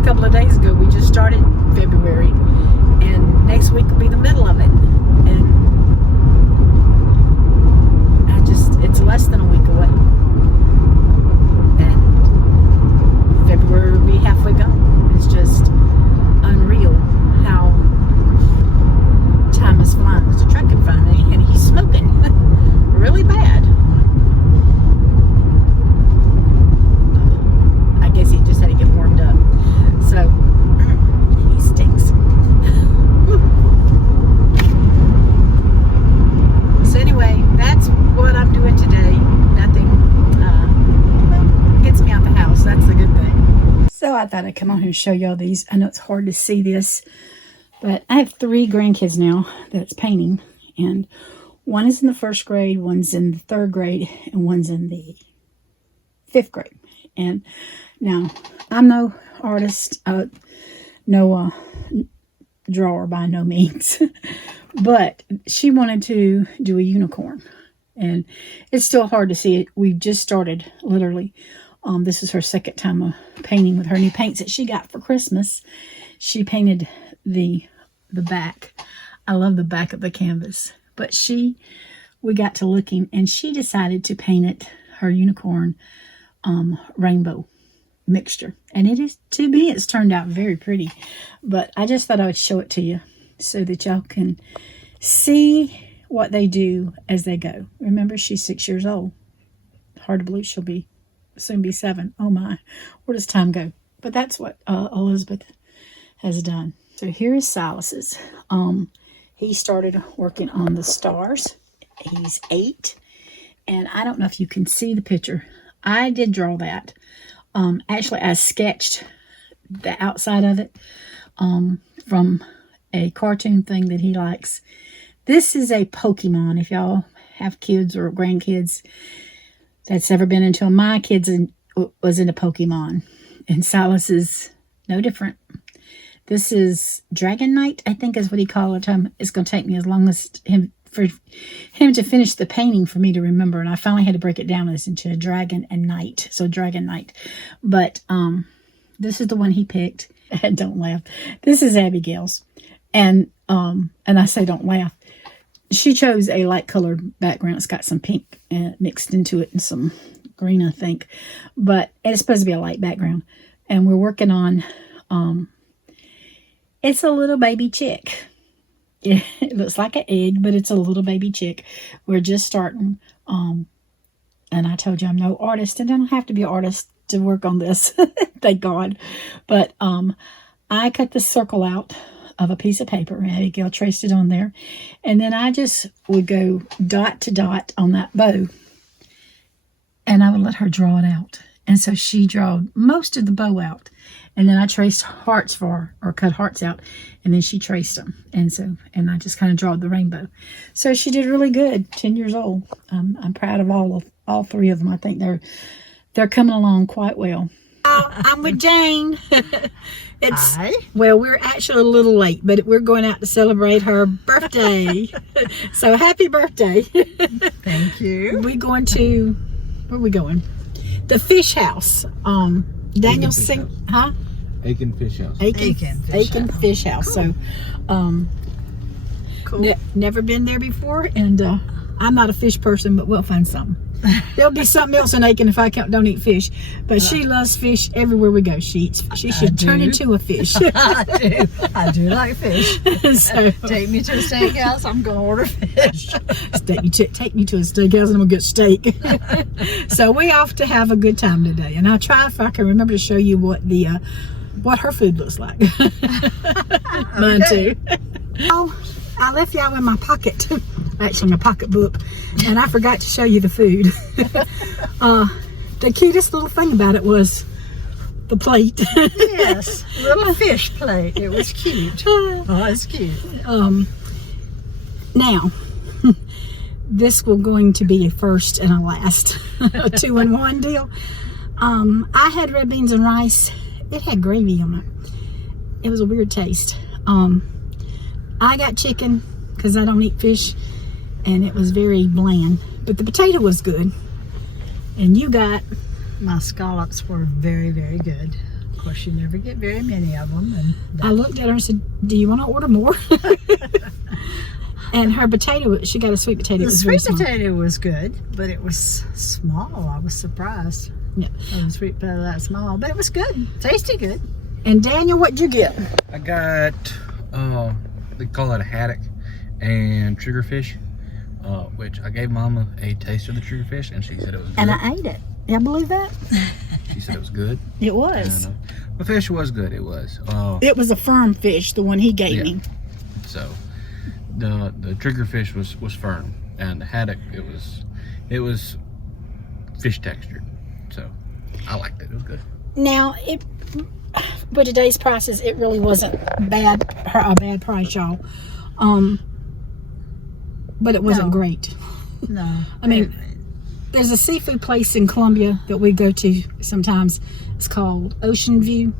a couple of days ago. We just started February, and next week will be the middle of it. And it's less than a week away. And February will be halfway gone. It's just unreal how time is flying. There's a truck in front of me, and he's smoking really bad. I guess he just had to get warmed up. So, he stinks. So anyway, that's what I'm doing today. Nothing gets me out the house. That's the good thing. So I thought I'd come on here and show y'all these. I know it's hard to see this, but I have 3 grandkids now that's painting, and one is in the 1st grade, one's in the 3rd grade, and one's in the 5th grade. And now, I'm no artist, no drawer by no means, but she wanted to do a unicorn, and it's still hard to see it. We just started, literally. This is her 2nd time painting with her new paints that she got for Christmas. She painted the back. I love the back of the canvas, but we got to looking, and she decided to paint it, her unicorn, rainbow mixture, and it is, to me, it's turned out very pretty. But I just thought I would show it to you so that y'all can see what they do as they go. Remember, she's 6 years old. Hard to believe she'll be soon be 7. Oh my, where does time go? But that's what Elizabeth has done. So here is Silas's. He started working on the stars. He's 8, and I don't know if you can see the picture. I did draw that. Actually, I sketched the outside of it from a cartoon thing that he likes. This is a Pokemon. If y'all have kids or grandkids that's ever been into them, my kids was into Pokemon, and Silas is no different. This is Dragon Knight, I think is what he called it. It's going to take me as long as for him to finish the painting for me to remember, and I finally had to break it down as into Dragon and Knight. So Dragon Knight. But this is the one he picked. Don't laugh. This is Abigail's, and I say don't laugh. She chose a light colored background. It's got some pink mixed into it and some green, I think, but it's supposed to be a light background. And we're working on it's a little baby chick. It looks like an egg, but it's a little baby chick. We're just starting. And I told you I'm no artist, and I don't have to be an artist to work on this. Thank God. But I cut the circle out of a piece of paper, and Abigail traced it on there. And then I just would go dot to dot on that bow, and I would let her draw it out. And so she drew most of the bow out. And then I traced hearts for her, or cut hearts out, and then she traced them. And I just kind of drew the rainbow. So she did really good, 10 years old. I'm proud of all 3 of them. I think they're coming along quite well. I'm with Jane. Hi. Well, we're actually a little late, but we're going out to celebrate her birthday. So happy birthday. Thank you. We're going to, where are we going? The fish house. Daniel sing, huh? Aiken Fish House. Aiken Fish House. So, Cool. Never been there before, and I'm not a fish person, but we'll find something. There'll be something else in Aiken if I don't eat fish. But she loves fish everywhere we go. She should turn into a fish. I do like fish. So, Take me to a steakhouse, I'm going to order fish. take me to a steakhouse and I'm going to get steak. So we off to have a good time today. And I'll try if I can remember to show you what her food looks like. Mine too. Oh, I left y'all in my pocket. Actually, my pocketbook, and I forgot to show you the food. The cutest little thing about it was the plate. Yes, little fish plate. It was cute. Oh, it's cute. Now, this will going to be a first and a last, a 2-in-1 deal. I had red beans and rice. It had gravy on it. It was a weird taste. I got chicken because I don't eat fish, and it was very bland, but the potato was good. And you got? My scallops were very, very good. Of course, you never get very many of them. And I looked at her and said, "Do you want to order more?" And her potato, she got a sweet potato. the sweet potato was good, but it was small. I was surprised. Yeah. The sweet potato that small, but it was good. Tasty good. And Daniel, what'd you get? I got, they call it a haddock and triggerfish, which I gave Mama a taste of the triggerfish, and she said it was good. And I ate it. Y'all believe that? She said it was good. It was. And, the fish was good. It was. It was a firm fish, the one he gave me. So the triggerfish was firm, and the haddock it was fish textured. So I liked it. It was good. Now with today's prices, it really wasn't a bad price, y'all. But it wasn't great. No. I mean, there's a seafood place in Columbia that we go to sometimes. It's called Ocean View.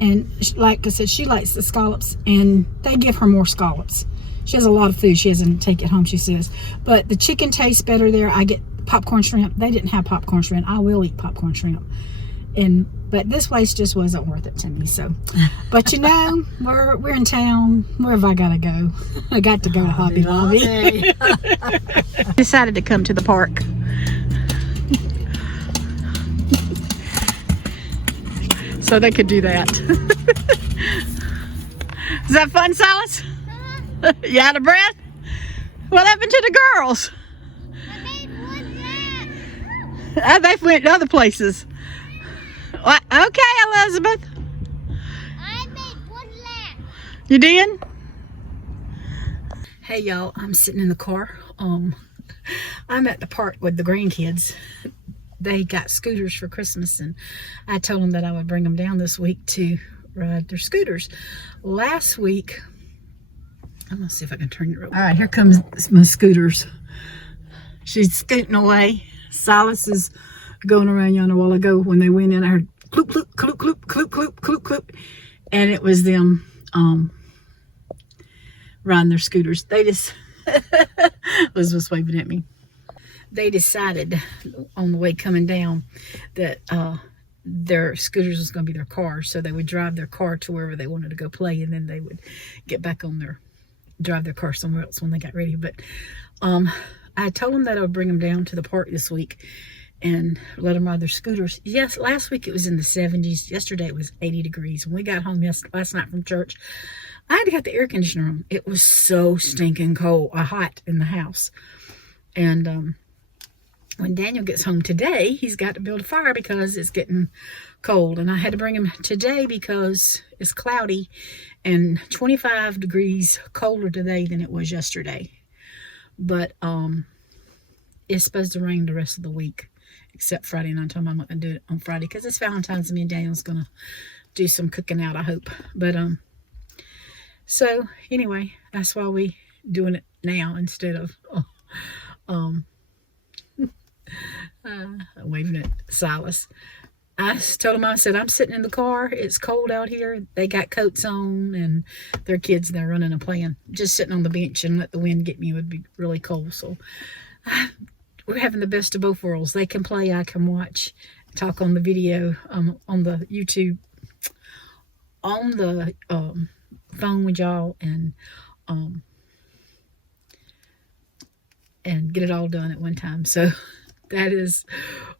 And like I said, she likes the scallops, and they give her more scallops. She has a lot of food she doesn't take it home, she says. But the chicken tastes better there. I get popcorn shrimp. They didn't have popcorn shrimp. I will eat popcorn shrimp. But this place just wasn't worth it to me. So, but you know, we're in town. Where have I got to go? I got to go to Hobby Lobby. Decided to come to the park. So they could do that. Is that fun, Silas? You out of breath? What happened to the girls? I made one lap. They went other places. What? Okay, Elizabeth. I made one lap. You did? Hey y'all, I'm sitting in the car. I'm at the park with the grandkids. They got scooters for Christmas, and I told them that I would bring them down this week to ride their scooters. Last week, I'm gonna see if I can turn it real quick. All right, here comes my scooters. She's scooting away. Silas is going around yonder a while ago. When they went in, I heard cloop, cloop, cloop, cloop, cloop, cloop, cloop, cloop. And it was them riding their scooters. They just, Liz was waving at me. They decided on the way coming down that their scooters was going to be their car. So they would drive their car to wherever they wanted to go play, and then they would get back on drive their car somewhere else when they got ready. But I told them that I would bring them down to the park this week and let them ride their scooters. Yes, last week it was in the 70s. Yesterday it was 80 degrees. When we got home last night from church, I had to get the air conditioner on. It was so stinking cold, hot in the house. And when Daniel gets home today, he's got to build a fire because it's getting cold. And I had to bring him today because it's cloudy and 25 degrees colder today than it was yesterday. But it's supposed to rain the rest of the week, except Friday. And I told him I'm not going to do it on Friday because it's Valentine's, and me and Daniel's going to do some cooking out, I hope. But so anyway, that's why we doing it now instead of waving at Silas. I told him, I said, I'm sitting in the car. It's cold out here. They got coats on, and their kids, they're running and playing. Just sitting on the bench and let the wind get me would be really cold. So we're having the best of both worlds. They can play, I can watch, talk on the video, on the YouTube, on the phone with y'all, and get it all done at one time. So that is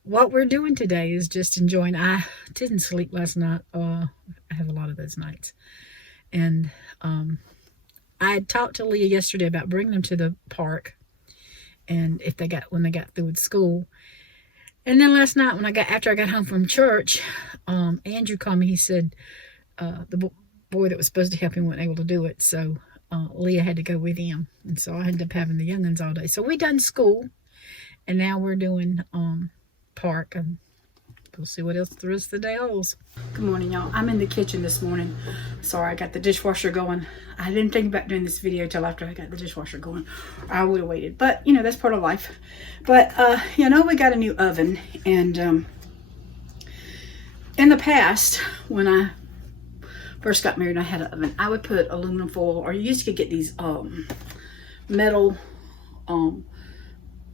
what we're doing today, is just enjoying. I didn't sleep last night. I have a lot of those nights. And I had talked to Leah yesterday about bringing them to the park, and when they got through with school. And then last night after I got home from church, Andrew called me. He said the boy that was supposed to help him wasn't able to do it, so Leah had to go with him, and so I ended up having the young'uns all day. So we done school, and now we're doing park, and we'll see what else the rest of the day holds. Good morning, y'all. I'm in the kitchen this morning. Sorry, I got the dishwasher going. I didn't think about doing this video till after I got the dishwasher going. I would have waited, but that's part of life. But we got a new oven, and in the past, when I first got married and I had an oven, I would put aluminum foil, or you used to get these metal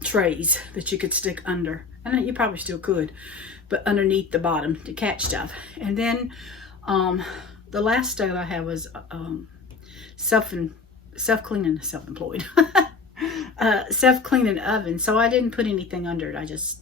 trays that you could stick under I know you probably still could, but underneath the bottom to catch stuff. And then the last stove I had was self-cleaning, self-employed, self-cleaning oven. So I didn't put anything under it. I just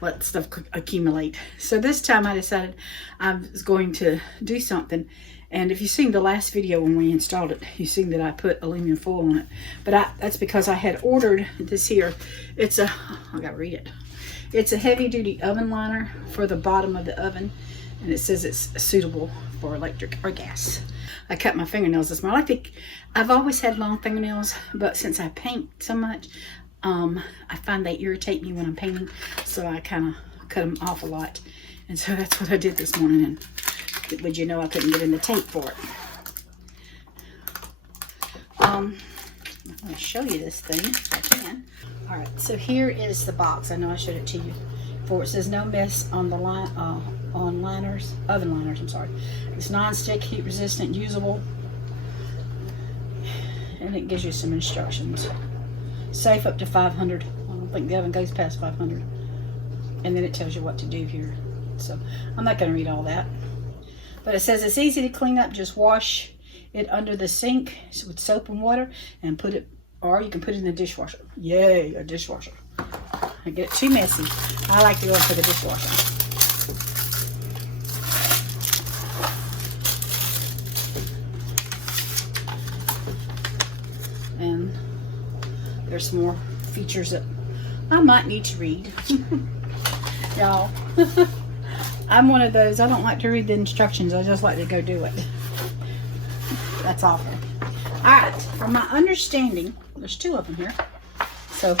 let stuff accumulate. So this time I decided I was going to do something. And if you've seen the last video when we installed it, you've seen that I put aluminum foil on it. But that's because I had ordered this here. It's a, I gotta read it. It's a heavy duty oven liner for the bottom of the oven. And it says it's suitable for electric or gas. I cut my fingernails this morning. I've always had long fingernails, but since I paint so much, I find they irritate me when I'm painting. So I kind of cut them off a lot. And so that's what I did this morning. And would you know I couldn't get in the tape for it. I'm going to show you this thing if I can. All right, so here is the box. I know I showed it to you before. It says no mess on the line, on liners, oven liners. I'm sorry. It's non-stick, heat resistant, usable, and it gives you some instructions. Safe up to 500. I don't think the oven goes past 500. And then it tells you what to do here. So I'm not going to read all that. But it says it's easy to clean up. Just wash it under the sink with soap and water and put it, or you can put it in the dishwasher. Yay, a dishwasher. I get it too messy. I like to go into the dishwasher. And there's some more features that I might need to read. Y'all. I'm one of those, I don't like to read the instructions, I just like to go do it. That's awful. Alright, from my understanding, there's two of them here. So,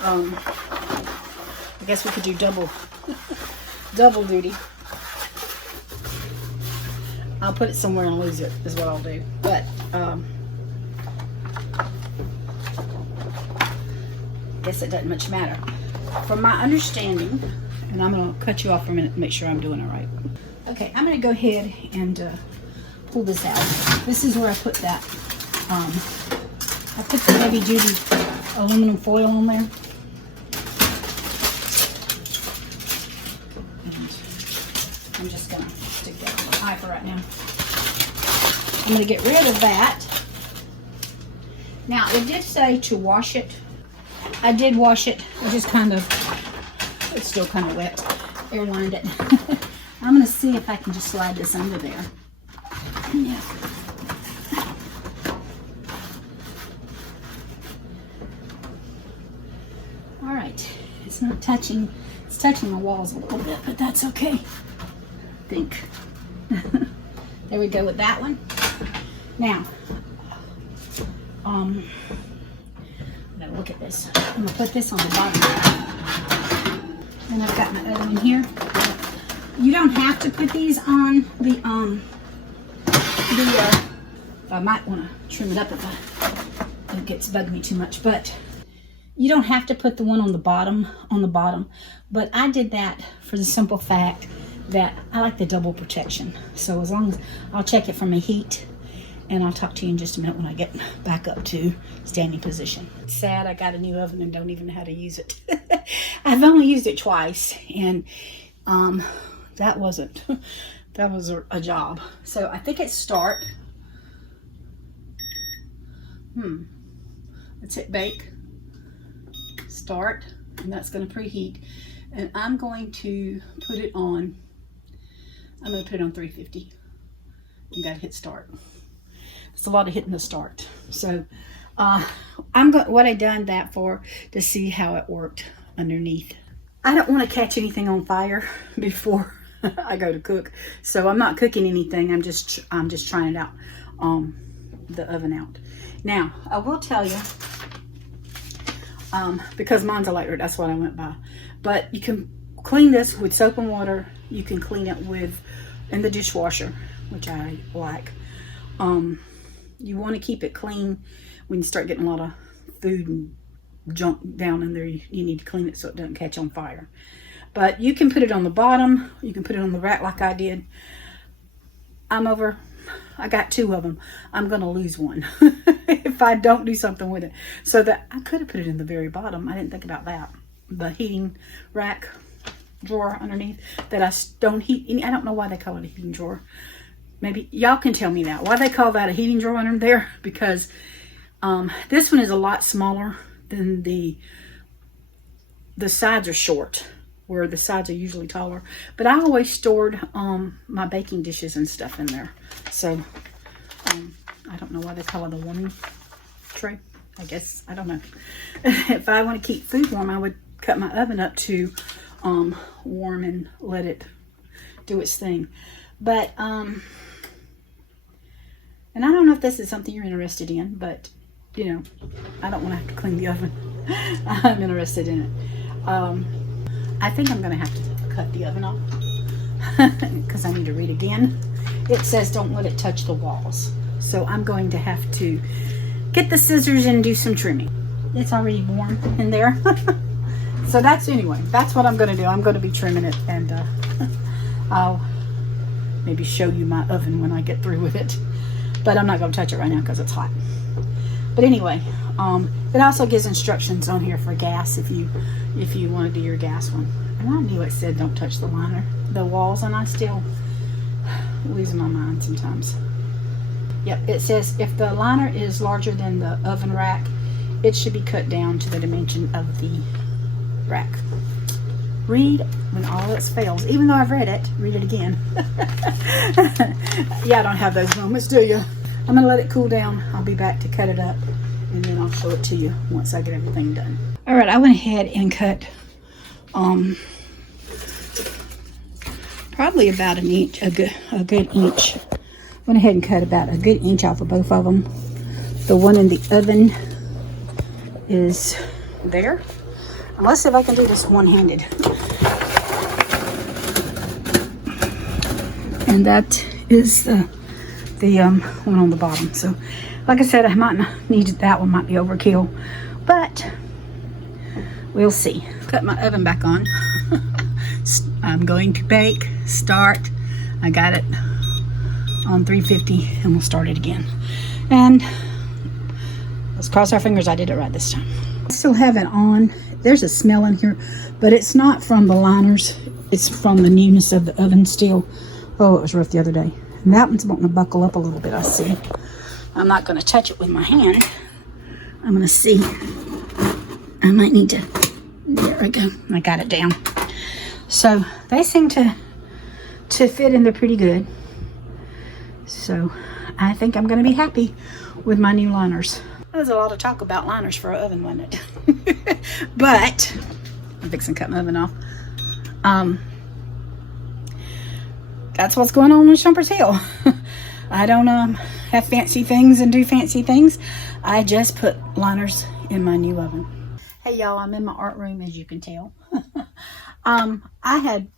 I guess we could do double duty. I'll put it somewhere and lose it, is what I'll do. But, I guess it doesn't much matter. From my understanding, and I'm going to cut you off for a minute to make sure I'm doing it right. Okay, I'm going to go ahead and pull this out. This is where I put that. I put the heavy duty aluminum foil on there. And I'm just going to stick that in my eye for right now. I'm going to get rid of that. Now, it did say to wash it. I did wash it. It just kind of, it's still kind of wet. Airlined it. I'm going to see if I can just slide this under there. Yeah. All right. It's not touching. It's touching the walls a little bit, but that's okay. I think. There we go with that one. Now, look at this. I'm gonna put this on the bottom. And I've got my oven in here. You don't have to put these on the I might want to trim it up if it gets bugging me too much, but you don't have to put the one on the bottom, but I did that for the simple fact that I like the double protection. So as long as I'll check it for my heat, and I'll talk to you in just a minute when I get back up to standing position. It's sad I got a new oven and don't even know how to use it. I've only used it twice, and that was a job. So I think it's start. Let's hit bake. Start, and that's going to preheat. And I'm going to put it on. I'm going to put it on 350. You got to hit start. It's a lot of hitting the start. So what I done that for, to see how it worked underneath. I don't want to catch anything on fire before I go to cook. So I'm not cooking anything. I'm just trying it out, the oven out. Now, I will tell you, because mine's electric, that's what I went by. But you can clean this with soap and water. You can clean it in the dishwasher, which I like. You want to keep it clean. When you start getting a lot of food and junk down in there, you need to clean it so it doesn't catch on fire. But you can put it on the bottom. You can put it on the rack like I did. I got two of them. I'm going to lose one if I don't do something with it. So that I could have put it in the very bottom. I didn't think about that. the heating rack drawer underneath that I don't heat any. I don't know why they call it a heating drawer. Maybe y'all can tell me that. Why they call that a heating drawer under there? Because this one is a lot smaller than the sides are short, where the sides are usually taller. But I always stored my baking dishes and stuff in there. So I don't know why they call it a warming tray. I guess, I don't know. If I want to keep food warm, I would cut my oven up to warm and let it do its thing. But and I don't know if this is something you're interested in, but you know, I don't want to have to clean the oven. I'm interested in it. I think I'm gonna have to cut the oven off because I need to read again. It says don't let it touch the walls, so I'm going to have to get the scissors and do some trimming. It's already warm in there. So that's what I'm going to do. I'm going to be trimming it, and I'll maybe show you my oven when I get through with it. But I'm not going to touch it right now because it's hot. But anyway, it also gives instructions on here for gas if you want to do your gas one. And I knew it said don't touch the walls, and I still lose my mind sometimes. Yep, it says if the liner is larger than the oven rack, it should be cut down to the dimension of the rack. Read when all else fails. Even though I've read it, read it again. Yeah, I don't have those moments, do you? I'm going to let it cool down. I'll be back to cut it up, and then I'll show it to you once I get everything done. All right, I went ahead and cut probably about an inch, a good inch. Went ahead and cut about a good inch off of both of them. The one in the oven is there. And let's see if I can do this one-handed. And that is the one on the bottom. So, like I said, I might not need that one. Might be overkill, but we'll see. Cut my oven back on. I'm going to bake. Start. I got it on 350, and we'll start it again. And let's cross our fingers I did it right this time. I still have it on. There's a smell in here, but it's not from the liners. It's from the newness of the oven still. Oh, it was rough the other day. And that one's wanting to buckle up a little bit, I see. I'm not going to touch it with my hand. I'm going to see. I might need to, there we go. I got it down. So they seem to fit in there pretty good. So I think I'm going to be happy with my new liners. There's a lot of talk about liners for an oven, wasn't it? But I'm fixing to cut my oven off. That's what's going on Shumperts Hill. I don't have fancy things and do fancy things. I just put liners in my new oven. Hey y'all, I'm in my art room, as you can tell. I had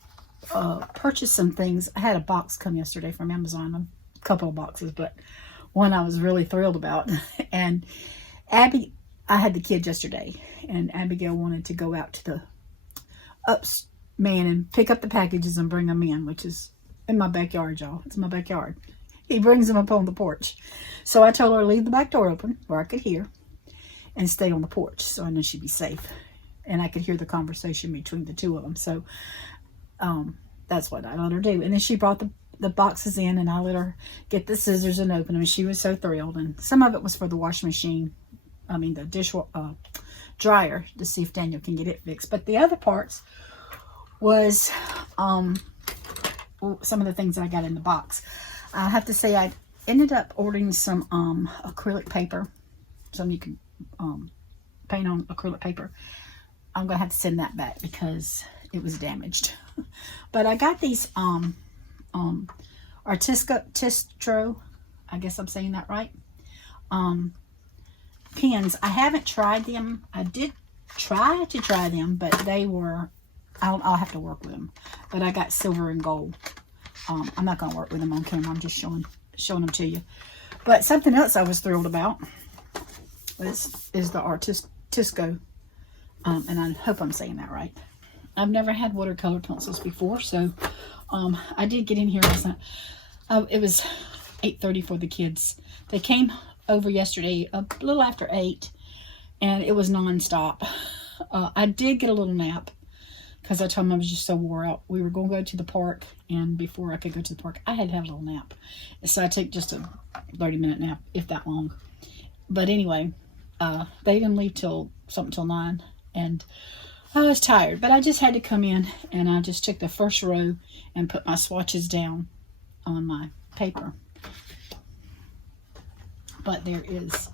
purchased some things. I had a box come yesterday from Amazon, a couple of boxes, but one I was really thrilled about. And Abby, I had the kids yesterday, and Abigail wanted to go out to the man and pick up the packages and bring them in, which is in my backyard, y'all. It's my backyard. He brings them up on the porch. So I told her to leave the back door open where I could hear and stay on the porch, so I knew she'd be safe. And I could hear the conversation between the two of them. So that's what I let her do. And then she brought the boxes in, and I let her get the scissors and open them. And she was so thrilled. And some of it was for the washing machine. I mean, the dryer, to see if Daniel can get it fixed. But the other parts was some of the things that I got in the box. I have to say I ended up ordering some acrylic paper. Some you can paint on acrylic paper. I'm gonna have to send that back because it was damaged. But I got these Artistro, I guess I'm saying that right, pens. I haven't tried them. I did try to try them, but they were, I'll have to work with them. But I got silver and gold. I'm not gonna work with them on camera. I'm just showing them to you. But something else I was thrilled about is the Artisco, and I hope I'm saying that right. I've never had watercolor pencils before, so I did get in here last night. It was 8:30 for the kids. They came over yesterday a little after 8, and it was non-stop. I did get a little nap because I told him I was just so wore out. We were going to go to the park, and before I could go to the park, I had to have a little nap. So I took just a 30-minute nap, if that long. But anyway, they didn't leave till 9, and I was tired. But I just had to come in, and I just took the first row and put my swatches down on my paper. But there is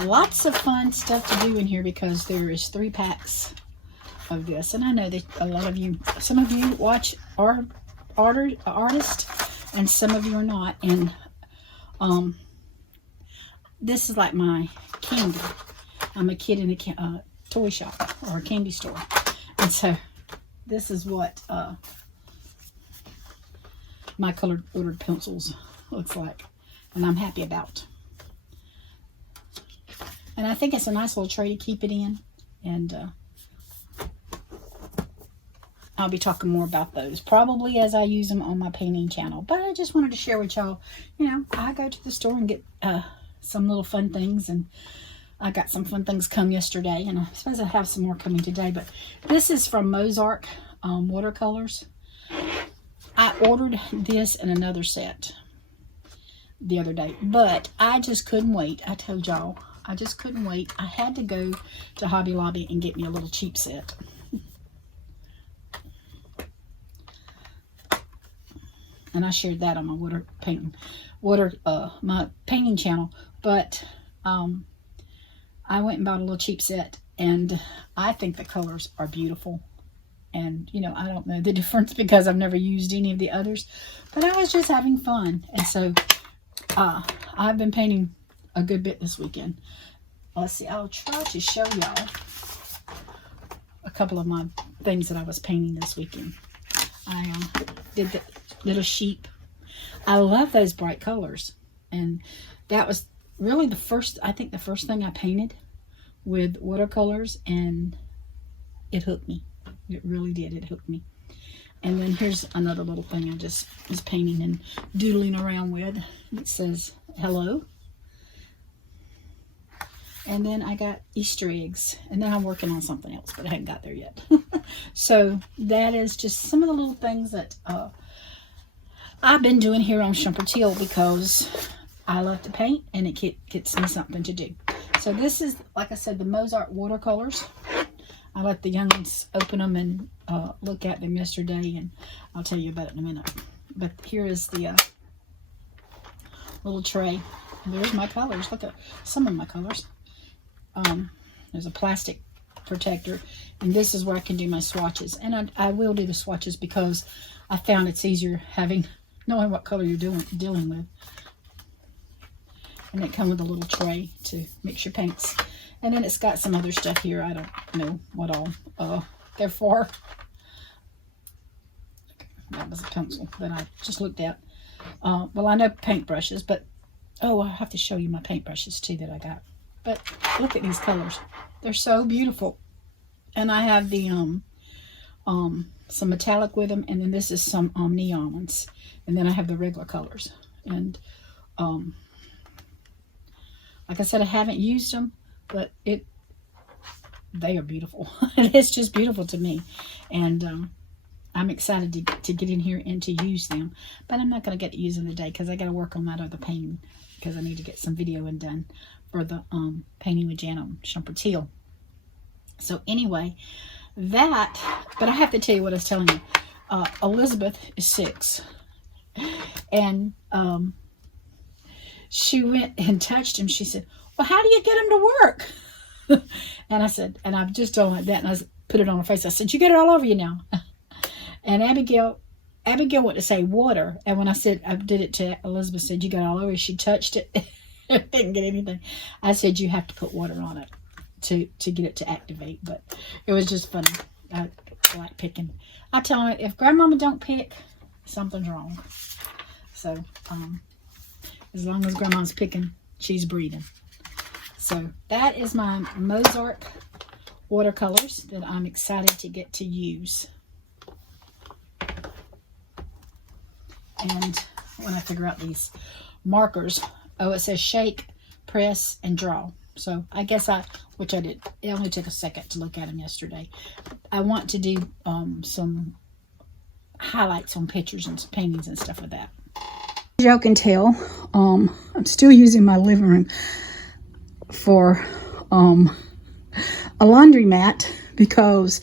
lots of fun stuff to do in here because there is 3 packs of this. And I know that some of you watch our artist, and some of you are not. And this is like my candy. I'm a kid in a toy shop or a candy store. And so this is what my ordered pencils looks like. And I'm happy about. And I think it's a nice little tray to keep it in. And I'll be talking more about those probably as I use them on my painting channel. But I just wanted to share with y'all, you know, I go to the store and get some little fun things. And I got some fun things come yesterday. And I suppose I have some more coming today. But this is from Mozart watercolors. I ordered this in another set the other day. But I just couldn't wait. I told y'all. I just couldn't wait. I had to go to Hobby Lobby and get me a little cheap set. And I shared that on my my painting channel. But I went and bought a little cheap set, and I think the colors are beautiful. And you know, I don't know the difference because I've never used any of the others, but I was just having fun. And so I've been painting a good bit this weekend. Let's see, I'll try to show y'all a couple of my things that I was painting this weekend. I did the little sheep. I love those bright colors, and that was really the first thing I painted with watercolors, and it hooked me. It really did. It hooked me. And then here's another little thing I just was painting and doodling around with. It says hello. And then I got Easter eggs. And then I'm working on something else, but I haven't got there yet. So that is just some of the little things that I've been doing here on Shumperts Hill because I love to paint and it gets me something to do. So this is, like I said, the Mozart watercolors. I let the young ones open them and look at them yesterday, and I'll tell you about it in a minute. But here is the little tray. There's my colors. Look at some of my colors. There's a plastic protector, and this is where I can do my swatches. And I will do the swatches because I found it's easier knowing what color you're dealing with. And it comes with a little tray to mix your paints. And then it's got some other stuff here. I don't know what all they're for. That was a pencil that I just looked at. Well, I know paintbrushes, but I have to show you my paintbrushes too that I got. But look at these colors. They're so beautiful. And I have the some metallic with them, and then this is some neon ones. And then I have the regular colors. And like I said, I haven't used them, but they are beautiful. It's just beautiful to me. And I'm excited to get in here and to use them. But I'm not going to get to use them today because I got to work on that other painting because I need to get some video done for the painting with Jan on Shumperts Hill. So anyway, but I have to tell you what I was telling you. Elizabeth is 6. And she went and touched him. She said, well, how do you get him to work? And I said, and I've just done like that, and I put it on her face. I said, you get it all over you now. And Abigail went to say water, and when I said I did it to Elizabeth, said you got it all over. She touched it, didn't get anything. I said you have to put water on it to get it to activate. But it was just funny. I like picking. I tell her if Grandmama don't pick, something's wrong. So as long as Grandma's picking, she's breathing. So that is my Mozart watercolors that I'm excited to get to use. And when I figure out these markers, it says shake, press, and draw. So I guess which I did, it only took a second to look at them yesterday. I want to do some highlights on pictures and some paintings and stuff like that. As y'all can tell, I'm still using my living room for a laundry mat because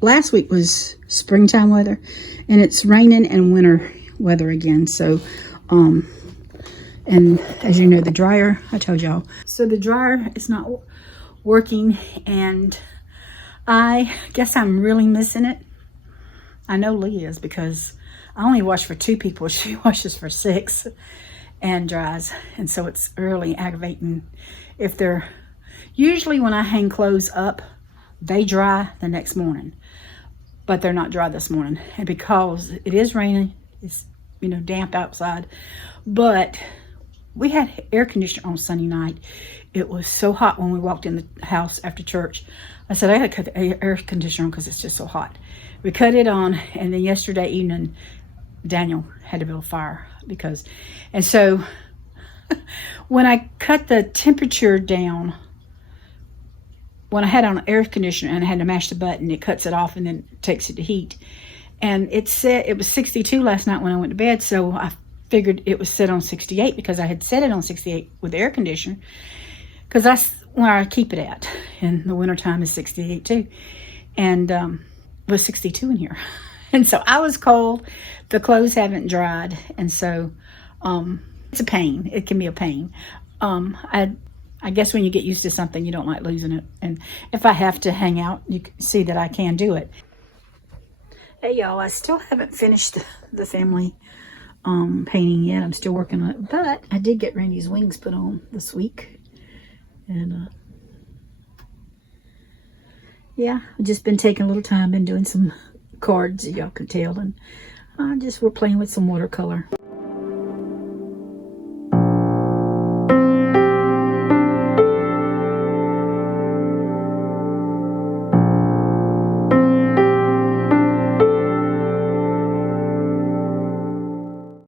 last week was springtime weather and it's raining and winter weather again. So and as you know, the dryer, I told y'all, so the dryer is not working, and I guess I'm really missing it. I know Lee is, because I only wash for 2 people. She washes for 6 and dries, and so it's really aggravating. Usually when I hang clothes up, they dry the next morning, but they're not dry this morning. And because it is raining, it's damp outside, but we had air conditioner on Sunday night. It was so hot when we walked in the house after church. I said, I gotta cut the air conditioner on because it's just so hot. We cut it on, and then yesterday evening, Daniel had to build a fire and so when I cut the temperature down, when I had on air conditioner and I had to mash the button, it cuts it off and then takes it to heat. And it said it was 62 last night when I went to bed, so I figured it was set on 68 because I had set it on 68 with the air conditioner, because that's where I keep it at. In the wintertime is 68 too. And it was 62 in here. And so I was cold. The clothes haven't dried. And so it's a pain. It can be a pain. I guess when you get used to something, you don't like losing it. And if I have to hang out, you can see that I can do it. Hey y'all, I still haven't finished the family painting yet. I'm still working on it, but I did get Randy's wings put on this week, and yeah, I've just been taking a little time and doing some cards, y'all can tell, and we're playing with some watercolor.